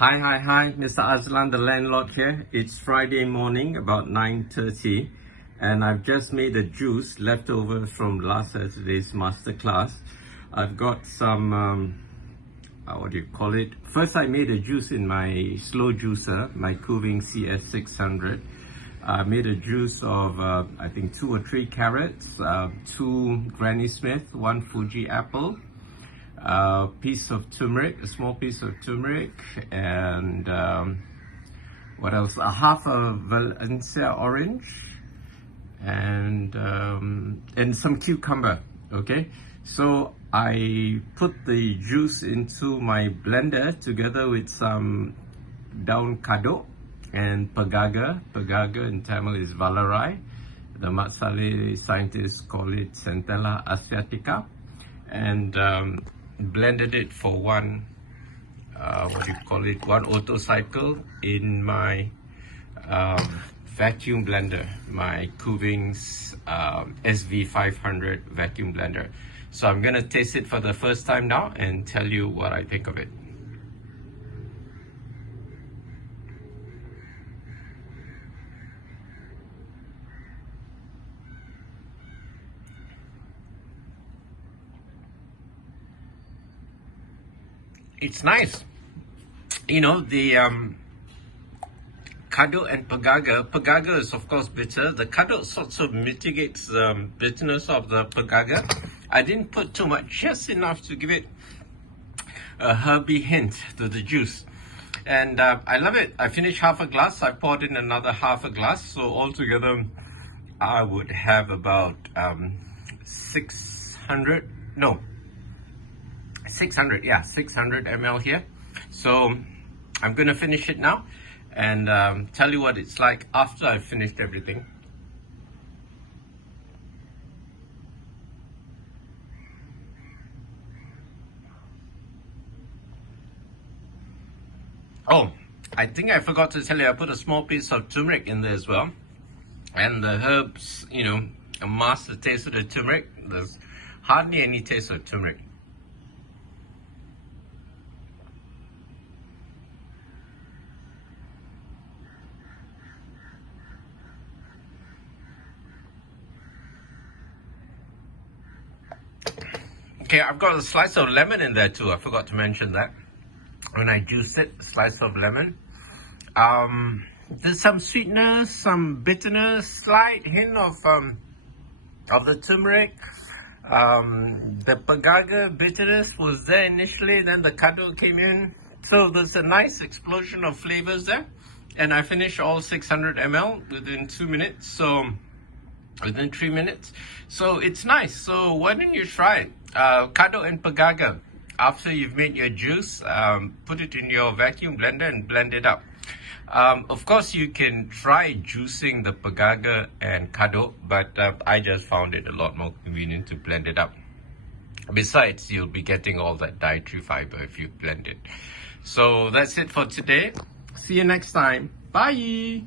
Hi, Mr. Azlan, the landlord here. It's Friday morning, about 9:30, and I've just made a juice left over from last Saturday's masterclass. I've got some, what do you call it? First, I made a juice in my slow juicer, my Kuvings CS-600. I made a juice of, I think 2 or 3 carrots, 2 Granny Smith, 1 Fuji apple, a piece of turmeric, a small piece of turmeric, and what else? A half a Valencia orange, and some cucumber. Okay, so I put the juice into my blender together with some daun kaduk and pegaga. Pegaga in Tamil is Valerai. The Matsale scientists call it Centella asiatica, and blended it for one auto cycle in my vacuum blender, my Kuvings SV-500 vacuum blender. So I'm gonna taste it for the first time now and tell you what I think of it. It's nice. You know, the kaduk and pegaga. Pegaga is of course bitter. The kaduk sort of mitigates the bitterness of the pegaga. I didn't put too much, just enough to give it a herby hint to the juice. And I love it. I finished half a glass. I poured in another half a glass. So altogether, I would have about 600 ml here. So I'm gonna finish it now and tell you what it's like after I've finished everything. Oh, I think I forgot to tell you, I put a small piece of turmeric in there as well. And the herbs, you know, mask the taste of the turmeric. There's hardly any taste of turmeric. Okay, I've got a slice of lemon in there too. I forgot to mention that. When I juice it, a slice of lemon. There's some sweetness, some bitterness, slight hint of the turmeric. The pegaga bitterness was there initially, then the kaduk came in. So there's a nice explosion of flavors there. And I finished all 600 ml within 2 minutes. So within 3 minutes. So it's nice. So why don't you try it? Kaduk and pegaga. After you've made your juice, put it in your vacuum blender and blend it up. Of course, you can try juicing the pegaga and kaduk, but I just found it a lot more convenient to blend it up. Besides, you'll be getting all that dietary fiber if you blend it. So that's it for today. See you next time. Bye.